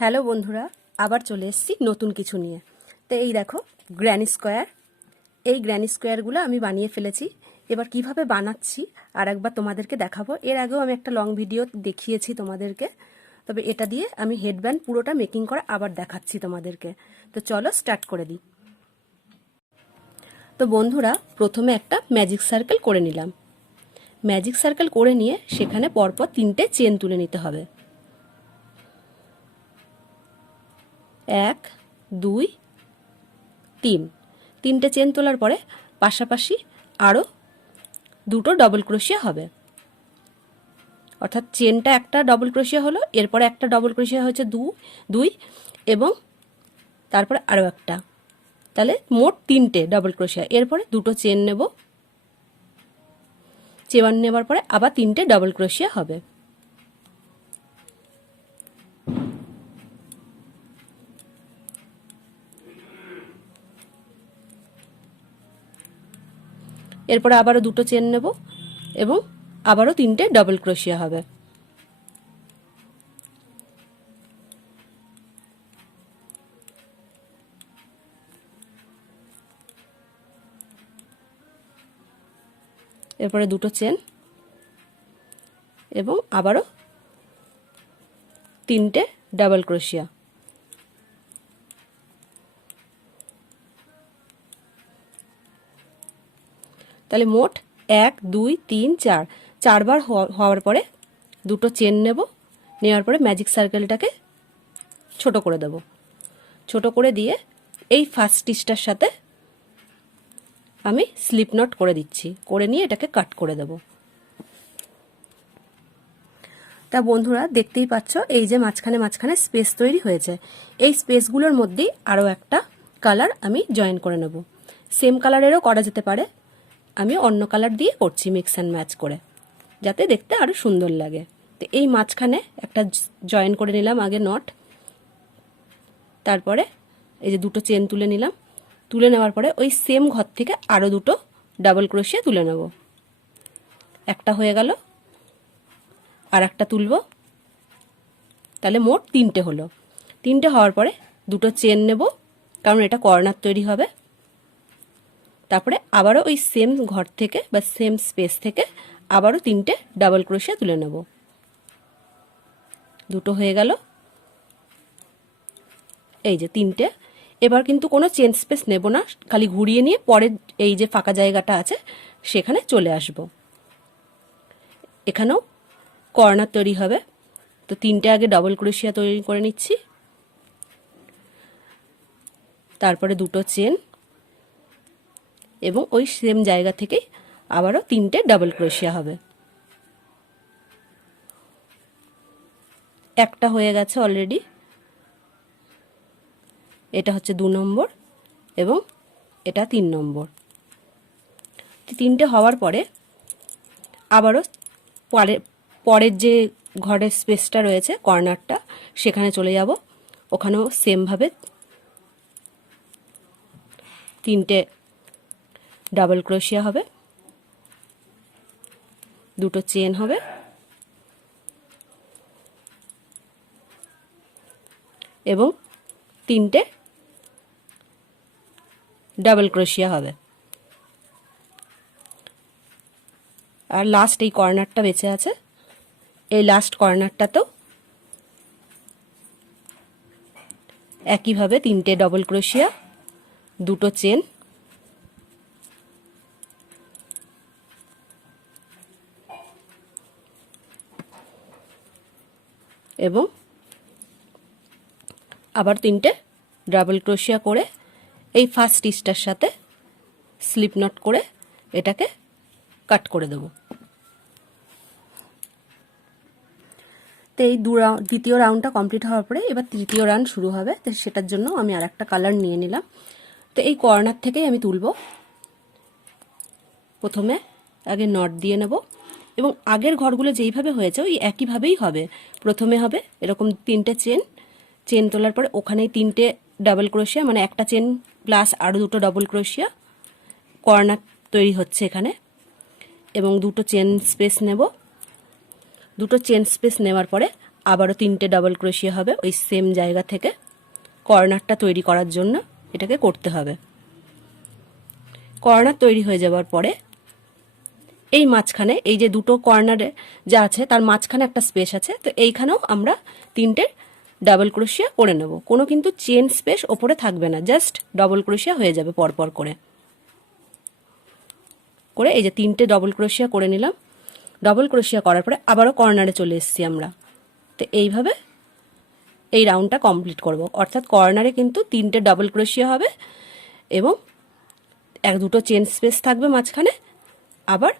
Hello বন্ধুরা, আবার চলে এসেছি নতুন কিছু নিয়ে। তো এই দেখো গ্র্যানি স্কোয়ার। এই গ্র্যানি স্কোয়ারগুলো আমি বানিয়ে ফেলেছি। এবার কিভাবে বানাচ্ছি আর একবার তোমাদেরকে দেখাবো। এর আগেও আমি একটা লং ভিডিও দেখিয়েছি তোমাদেরকে, তবে এটা দিয়ে আমি হেডব্যান্ড পুরোটা মেকিং করে আবার দেখাচ্ছি তোমাদেরকে। তো চলো স্টার্ট করে দিই। তো বন্ধুরা, প্রথমে একটা ম্যাজিক সার্কেল করে নিলাম। ম্যাজিক সার্কেল করে নিয়ে সেখানে পরপর 3টে চেন তুলে নিতে হবে। 1 2 3, 3টে চেন তোলার পরে পাশাপাশি আরও 2টো ডবল ক্রোশিয়া হবে। অর্থাৎ চেনটা একটা ডবল ক্রোশিয়া হলো, এরপরে একটা ডবল ক্রোশিয়া হয়েছে 2 এবং তারপরে আরও একটা, তাহলে মোট 3টে ডবল ক্রোশিয়া। এরপরে 2টো চেন নেব, চেন নেবার পরে আবার 3টে ডবল ক্রোশিয়া হবে। এরপরে আবারও 2টো চেন নেব এবং আবারও 3টে ডবল ক্রোশিয়া হবে। এরপরে 2টো চেন এবং আবারও 3টে ডাবল ক্রোশিয়া। তাহলে মোট 1 2 3 4, 4বার হওয়ার পরে 2টো চেন নেব, নেওয়ার পরে ম্যাজিক সার্কেলটাকে ছোট করে দেব। ছোট করে দিয়ে এই ফার্স্ট স্টিচটার সাথে আমি স্লিপ নট করে দিচ্ছি, করে নিয়ে এটাকে কাট করে দেব। তা বন্ধুরা, দেখতেই পাচ্ছ এই যে মাঝখানে মাঝখানে স্পেস তৈরি হয়েছে। এই স্পেসগুলোর মধ্যেই আরও একটা কালার আমি জয়েন করে নেব। সেম কালারেরও করা যেতে পারে, আমি অন্য কালার দিয়ে করছি মিক্স অ্যান্ড ম্যাচ করে, যাতে দেখতে আরও সুন্দর লাগে। তো এই মাঝখানে একটা জয়েন করে নিলাম আগে নট, তারপরে এই যে 2টো চেন তুলে নিলাম। তুলে নেওয়ার পরে ওই সেম ঘর থেকে আরও 2টো ডাবল ক্রোশিয়া তুলে নেব। একটা হয়ে গেল, আর একটা তুলব, তাহলে মোট 3টে হলো। 3টে হওয়ার পরে 2টো চেন নেব, কারণ এটা কর্নার তৈরি হবে। তারপরে আবারও ওই সেম ঘর থেকে বা সেম স্পেস থেকে আবারও 3টে ডাবল ক্রোশিয়া তুলে নেব। 2টো হয়ে গেল, এই যে 3টে। এবার কিন্তু কোনো চেন স্পেস নেব না, খালি ঘুরিয়ে নিয়ে পরের এই যে ফাঁকা জায়গাটা আছে সেখানে চলে আসব। এখানেও কর্নার তৈরি হবে, তো 3টে আগে ডবল ক্রোশিয়া তৈরি করে নিচ্ছি, তারপরে 2টো চেন এবং ওই সেম জায়গা থেকেই আবারও 3টে ডাবল ক্রোশিয়া হবে। একটা হয়ে গেছে অলরেডি, এটা হচ্ছে 2 নম্বর এবং এটা 3 নম্বর। 3টে হওয়ার পরে আবারও পরের যে ঘরের স্পেসটা রয়েছে কর্নারটা, সেখানে চলে যাব। ওখানেও সেমভাবে 3টে ডাবল ক্রোশিয়া হবে, 2টো চেন হবে এবং 3টে ডাবল ক্রোশিয়া হবে। আর লাস্ট এই কর্নারটা বেঁচে আছে, এই লাস্ট কর্নারটাতেও একইভাবে 3টে ডবল ক্রোশিয়া, 2টো চেন এবং আবার 3টে ডাবল ক্রোশিয়া করে এই ফার্স্ট স্টিচটার সাথে স্লিপ নট করে এটাকে কাট করে দেব। তো এই দ্বিতীয় রাউন্ডটা কমপ্লিট হওয়ার পরে এবার তৃতীয় রাউন্ড শুরু হবে। তো সেটার জন্য আমি আর একটা কালার নিয়ে নিলাম। তো এই কর্নার থেকেই আমি তুলব। প্রথমে আগে নট দিয়ে নেব এবং আগের ঘরগুলো যেইভাবে হয়েছে ওই একইভাবেই হবে। প্রথমে হবে এরকম 3টে চেন তোলার পরে ওখানেই 3টে ডাবল ক্রোশিয়া, মানে একটা চেন প্লাস আরও 2টো ডবল ক্রোশিয়া, কর্নার তৈরি হচ্ছে এখানে। এবং 2টো চেন স্পেস নেব। 2টো চেন স্পেস নেওয়ার পরে আবারও 3টে ডাবল ক্রোশিয়া হবে ওই সেম জায়গা থেকে। কর্নারটা তৈরি করার জন্য এটাকে করতে হবে। কর্নার তৈরি হয়ে যাওয়ার পরে এই মাঝখানে এই যে দুটো কর্নারে যা আছে তার মাঝখানে একটা স্পেস আছে, তো এইখানেও আমরা 3টে ডাবল ক্রোশিয়া করে নেব। কোনো কিন্তু চেন স্পেস ওপরে থাকবে না, জাস্ট ডাবল ক্রোশিয়া হয়ে যাবে পরপর করে করে। এই যে 3টে ডাবল ক্রোশিয়া করে নিলাম। ডাবল ক্রোশিয়া করার পরে আবারও কর্নারে চলে এসেছি আমরা। তো এইভাবে এই রাউন্ডটা কমপ্লিট করব, অর্থাৎ কর্নারে কিন্তু 3টে ডাবল ক্রোশিয়া হবে এবং দুটো চেন স্পেস থাকবে মাঝখানে, আবার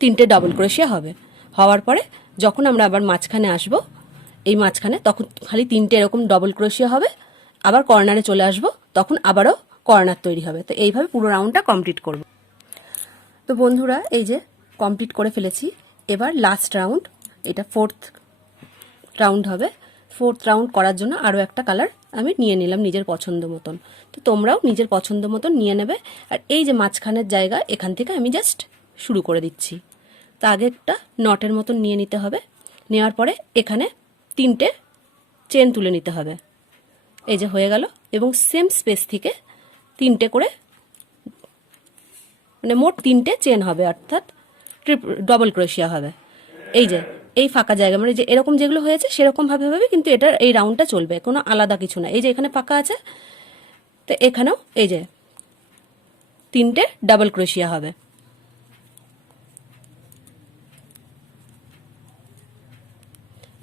3টে ডাবল ক্রোশিয়া হবে। হওয়ার পরে যখন আমরা আবার মাঝখানে আসব, এই মাঝখানে তখন খালি 3টে এরকম ডাবল ক্রোশিয়া হবে। আবার কর্নারে চলে আসব, তখন আবারও কর্নার তৈরি হবে। তো এইভাবে পুরো রাউন্ডটা কমপ্লিট করব। তো বন্ধুরা এই যে কমপ্লিট করে ফেলেছি। এবার লাস্ট রাউন্ড, এটা 4th রাউন্ড হবে। 4th রাউন্ড করার জন্য আরও একটা কালার আমি নিয়ে নিলাম নিজের পছন্দ মতন। তো তোমরাও নিজের পছন্দ মতন নিয়ে নেবে। আর এই যে মাঝখানের জায়গা, এখান থেকে আমি জাস্ট শুরু করে দিচ্ছি। তো আগে একটা নটের মতন নিয়ে নিতে হবে। নেওয়ার পরে এখানে 3টে চেন তুলে নিতে হবে। এই যে হয়ে গেল। এবং সেম স্পেস থেকে 3টে করে, মানে মোট 3টে চেন হবে, অর্থাৎ ডবল ক্রোশিয়া হবে। এই যে এই ফাঁকা জায়গা, মানে যে এরকম যেগুলো হয়েছে সেরকম ভাবে হবে, কিন্তু এটার এই রাউন্ডটা চলবে, কোনো আলাদা কিছু না। এই যে এখানে ফাঁকা আছে, তো এখানেও এই যে 3টে ডাবল ক্রোশিয়া হবে।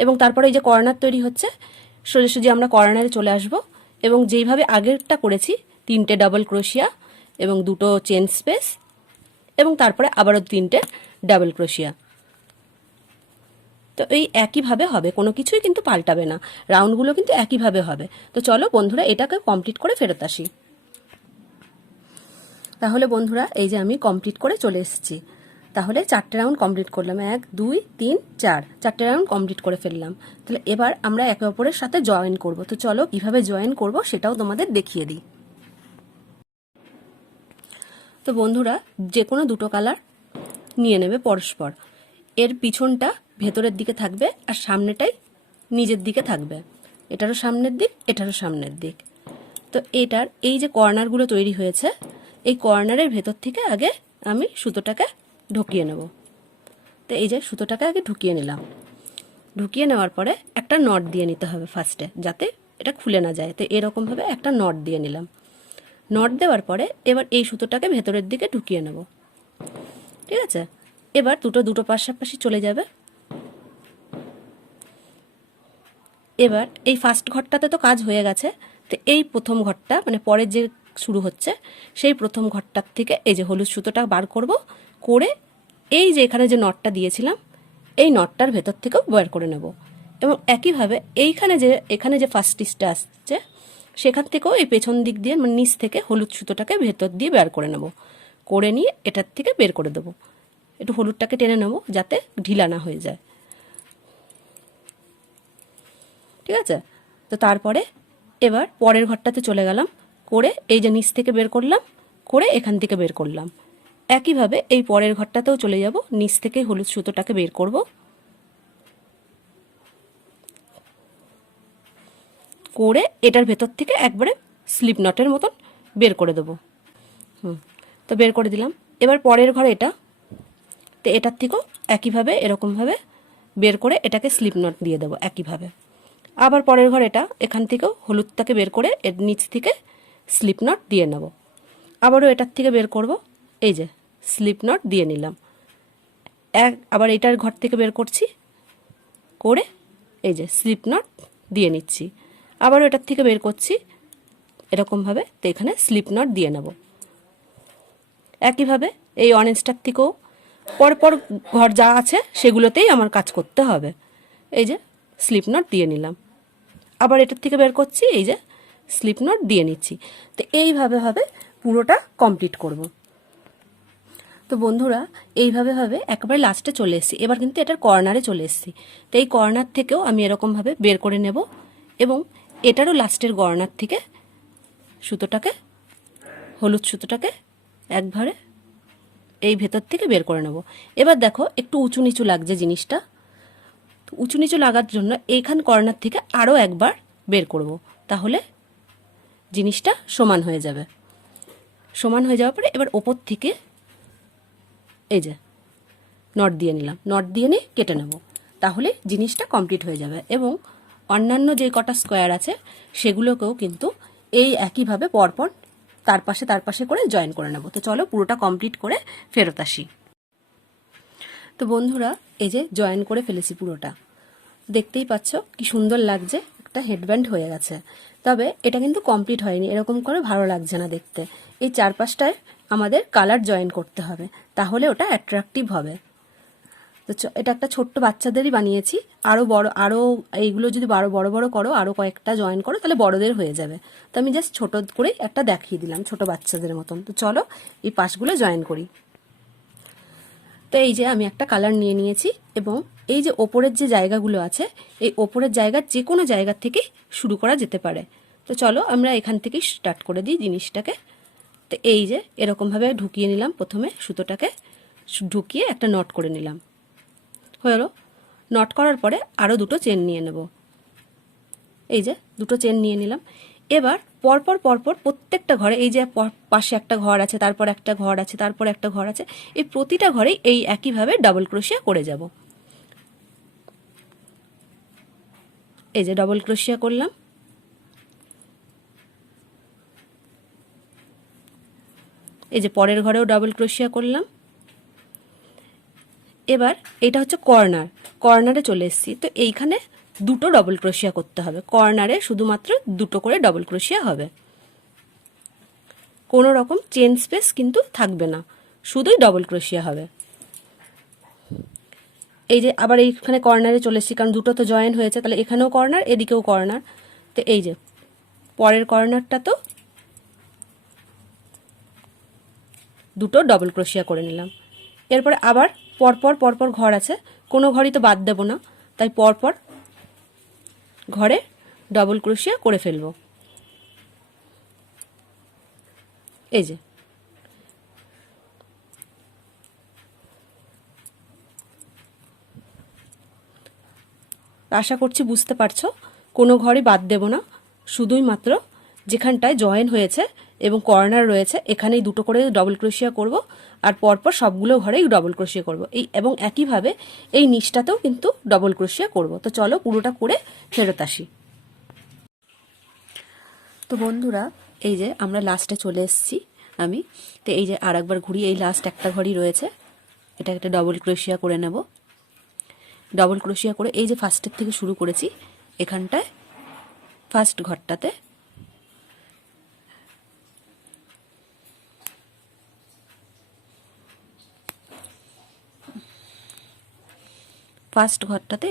এবং তারপরে এই যে কর্নার তৈরি হচ্ছে, সোজাসুজি আমরা কর্নারে চলে আসব এবং যেইভাবে আগেরটা করেছি 3টে ডাবল ক্রোশিয়া এবং দুটো চেন স্পেস এবং তারপরে আবারও 3টে ডাবল ক্রোশিয়া। তো এই একইভাবে হবে, কোনো কিছুই কিন্তু পাল্টাবে না, রাউন্ডগুলো কিন্তু একইভাবে হবে। তো চলো বন্ধুরা এটাকে কমপ্লিট করে ফেরত আসি। তাহলে বন্ধুরা এই যে আমি কমপ্লিট করে চলে এসেছি। তাহলে 4টে রাউন্ড কমপ্লিট করলাম, 1 2 3 4, 4টে রাউন্ড কমপ্লিট করে ফেললাম। তাহলে এবার আমরা একে অপরের সাথে জয়েন করব। তো চলো কিভাবে জয়েন করব সেটাও তোমাদের দেখিয়ে দিই। তো বন্ধুরা যে কোনো দুটো কালার নিয়ে নেবে পরস্পর। এর পিছনটা ভেতরের দিকে থাকবে আর সামনেটাই নিজের দিকে থাকবে। এটারও সামনের দিক, এটারও সামনের দিক। তো এটার এই যে কর্নারগুলো তৈরি হয়েছে, এই কর্নারের ভেতর থেকে আগে আমি সুতোটাকে ঢুকিয়ে নেব। তো এই যে সুতোটাকে আগে ঢুকিয়ে নিলাম। ঢুকিয়ে নেওয়ার পরে একটা নট দিয়ে নিতে হবে ফার্স্টে, যাতে এটা খুলে না যায়। তো এরকমভাবে একটা নট দিয়ে নিলাম। নট দেওয়ার পরে এবার এই সুতোটাকে ভেতরের দিকে ঢুকিয়ে নেব। ঠিক আছে, এবার দুটো পাশাপাশি চলে যাবে। এবার এই ফার্স্ট ঘরটাতে তো কাজ হয়ে গেছে। তো এই প্রথম ঘরটা, মানে পরের যে শুরু হচ্ছে সেই প্রথম ঘরটার থেকে এই যে হলুদ সুতোটা বার করব, করে এই যে এখানে যে নটটা দিয়েছিলাম এই নটটার ভেতর থেকেও বের করে নেব। এবং একইভাবে এখানে যে ফার্স্ট স্টিচটা আসছে সেখান থেকেও এই পেছন দিক দিয়ে, মানে নিচ থেকে হলুদ সুতোটাকে ভেতর দিয়ে বের করে নেব। করে নিয়ে এটার থেকে বের করে দেবো। একটু হলুদটাকে টেনে নেব যাতে ঢিলা না হয়ে যায়। ঠিক আছে, তো তারপরে এবার পরের ঘরটাতে চলে গেলাম, করে এই যে নিচ থেকে বের করলাম, করে এখান থেকে বের করলাম। একইভাবে এই পরের ঘরটাতেও চলে যাব, নিচ থেকে হলুদ সুতোটাকে বের করব, করে এটার ভেতর থেকে একবারে স্লিপ নটের মতন বের করে দেবো। তো বের করে দিলাম। এবার পরের ঘর এটা, তো এটার থেকেও একইভাবে এরকমভাবে বের করে এটাকে স্লিপ নট দিয়ে দেবো একইভাবে। আবার পরের ঘর এটা, এখান থেকেও হলুদটাকে বের করে এর নিচ থেকে স্লিপ নট দিয়ে নেব। আবারও এটার থেকে বের করব, এই যে স্লিপ নট দিয়ে নিলাম। আবার এটার ঘর থেকে বের করছি, করে এই যে স্লিপ নট দিয়ে নিচ্ছি। আবারও এটার থেকে বের করছি এরকমভাবে, তো এখানে স্লিপ নট দিয়ে নেব। একইভাবে এই অরেঞ্জটার থেকেও পরপর ঘর যা আছে সেগুলোতেই আমার কাজ করতে হবে। এই যে স্লিপ নট দিয়ে নিলাম। আবার এটার থেকে বের করছি, এই যে স্লিপ নট দিয়ে নিচ্ছি। তো এইভাবে পুরোটা কমপ্লিট করব। তো বন্ধুরা এইভাবে একেবারে লাস্টে চলে এসেছি। এবার কিন্তু এটার কর্নারে চলে এসেছি। তো এই কর্নার থেকেও আমি এরকমভাবে বের করে নেব এবং এটারও লাস্টের কর্নার থেকে সুতোটাকে, হলুদ সুতোটাকে একবারে এই ভেতর থেকে বের করে নেব। এবার দেখো একটু উঁচু নিচু লাগছে জিনিসটা, তো উঁচু নিচু লাগার জন্য এইখান কর্নার থেকে আরও একবার বের করব, তাহলে জিনিসটা সমান হয়ে যাবে। সমান হয়ে যাওয়ার পরে এবার ওপর থেকে এই যে নট দিয়ে নিলাম, নট দিয়ে নিয়ে কেটে নেব, তাহলে জিনিসটা কমপ্লিট হয়ে যাবে। এবং অন্যান্য যে কটা স্কোয়ার আছে সেগুলোকেও কিন্তু এই একইভাবে পরপর তার পাশে করে জয়েন করে নেব। তো চলো পুরোটা কমপ্লিট করে ফেরত আসি। তো বন্ধুরা এই যে জয়েন করে ফেলেছি পুরোটা, দেখতেই পাচ্ছ কি সুন্দর লাগছে, একটা হেডব্যান্ড হয়ে গেছে। তবে এটা কিন্তু কমপ্লিট হয়নি, এরকম করে ভালো লাগছে না দেখতে। এই চারপাশটায় আমাদের কালার জয়েন করতে হবে, তাহলে ওটা অ্যাট্রাকটিভ হবে। তো এটা একটা ছোট্ট বাচ্চাদেরই বানিয়েছি, আরও এইগুলো যদি বড় বড় করো, আরও কয়েকটা জয়েন করো, তাহলে বড়দের হয়ে যাবে। তো আমি জাস্ট ছোট করে একটা দেখিয়ে দিলাম, ছোট বাচ্চাদের মতন। তো চলো এই পাশগুলো জয়েন করি। তো এই যে আমি একটা কালার নিয়ে নিয়েছি, এবং এই যে ওপরের যে জায়গাগুলো আছে, এই ওপরের জায়গার যে কোনো জায়গা থেকে শুরু করা যেতে পারে। তো চলো আমরা এখান থেকেই স্টার্ট করে দিই জিনিসটাকে। তো এই যে এরকমভাবে ঢুকিয়ে নিলাম, প্রথমে সুতোটাকে ঢুকিয়ে একটা নট করে নিলাম, হলো। নট করার পরে আরও দুটো চেন নিয়ে নেব, এই যে দুটো চেন নিয়ে নিলাম। এবার পরপর প্রত্যেকটা ঘরে, এই যে পাশে একটা ঘর আছে, তারপর একটা ঘর আছে, তারপর একটা ঘর আছে, এই প্রতিটা ঘরেই এই একইভাবে ডাবল ক্রোশিয়া করে যাব। এই যে ডাবল ক্রোশিয়া করলাম, এই যে পরের ঘরেও ডাবল ক্রোশিয়া করলাম। এবার এটা হচ্ছে কর্নারে চলে এসেছি। তো এইখানে দুটো ডাবল ক্রোশিয়া করতে হবে, কর্নারে শুধুমাত্র দুটো করে ডাবল ক্রোশিয়া হবে, কোনো রকম চেন স্পেস কিন্তু থাকবে না, শুধুই ডাবল ক্রোশিয়া হবে। এই যে আবার এইখানে কর্নারে চলে এসেছি, কারণ দুটো তো জয়েন হয়েছে, তাহলে এখানেও কর্নার, এদিকেও কর্নার। তো এই যে পরের কর্নারটা তো দুটো ডাবল ক্রোশিয়া করে নিলাম। এরপরে আবার পরপর ঘর আছে, কোনো ঘরই তো বাদ দেব না, তাই পরপর ঘরে ডাবল ক্রোশিয়া করে ফেলবো। এই যে আশা করছি বুঝতে পারছো, কোনো ঘরই বাদ দেব না, শুধুই মাত্র যেখানটায় জয়েন হয়েছে এবং কর্নার রয়েছে এখানেই দুটো করে ডবল ক্রোশিয়া করব, আর পরপর সবগুলো ঘরেই ডবল ক্রোশিয়া করব। এবং একইভাবে এই নিচটাতেও কিন্তু ডবল ক্রোশিয়া করব। তো চলো পুরোটা করে ফেরত আসি। তো বন্ধুরা এই যে আমরা লাস্টে চলে এসেছি আমি। তো এই যে আর একবার ঘুরি, এই লাস্ট একটা ঘরই রয়েছে, এটা একটা ডবল ক্রোশিয়া করে নেব। ডবল ক্রোশিয়া করে এই যে ফার্স্টের থেকে শুরু করেছি, এখানটায় ফার্স্ট ঘরটাতে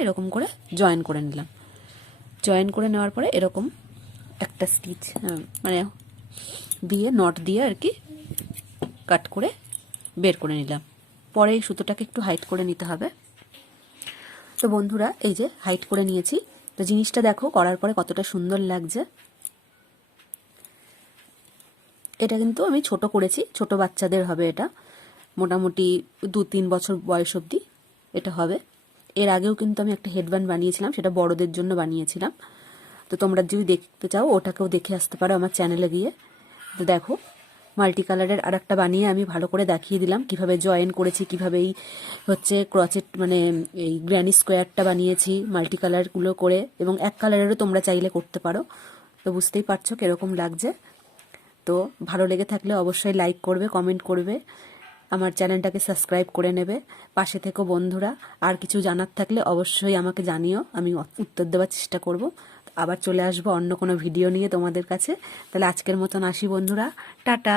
এরকম করে জয়েন করে নিলাম। জয়েন করে নেওয়ার পরে এরকম একটা স্টিচ মানে দিয়ে নট দিয়ে আর কি কাট করে বের করে নিলাম। পরে এই সুতোটাকে একটু হাইট করে নিতে হবে। তো বন্ধুরা এই যে হাইট করে নিয়েছি। তো জিনিসটা দেখো করার পরে কতটা সুন্দর লাগছে। এটা কিন্তু আমি ছোট করেছি, ছোট বাচ্চাদের হবে এটা, মোটামুটি 2-3 বছর বয়স অবধি এটা হবে। এর আগেও কিন্তু আমি একটা হেডব্যান্ড বানিয়েছিলাম, সেটা বড়দের জন্য বানিয়েছিলাম। তো তোমরা যদি দেখতে চাও ওটাকেও দেখে আসতে পারো আমার চ্যানেলে গিয়ে। তো দেখো মাল্টি কালারের আর একটা বানিয়ে আমি ভালো করে দেখিয়ে দিলাম কিভাবে জয়েন করেছি, কিভাবে এই হচ্ছে ক্রচেট মানে এই গ্র্যানি স্কোয়ারটা বানিয়েছি মাল্টি কালারগুলো করে, এবং এক কালারেরও তোমরা চাইলে করতে পারো। তো বুঝতেই পারছো কীরকম লাগছে। তো ভালো লেগে থাকলে অবশ্যই লাইক করবে, কমেন্ট করবে, আমার চ্যানেলটাকে সাবস্ক্রাইব করে নেবে, পাশে থেকো বন্ধুরা। আর কিছু জানার থাকলে অবশ্যই আমাকে জানিও, আমি উত্তর দেওয়ার চেষ্টা করব। আবার চলে আসবো অন্য কোনো ভিডিও নিয়ে তোমাদের কাছে। তাহলে আজকের মতন আসি বন্ধুরা, টাটা।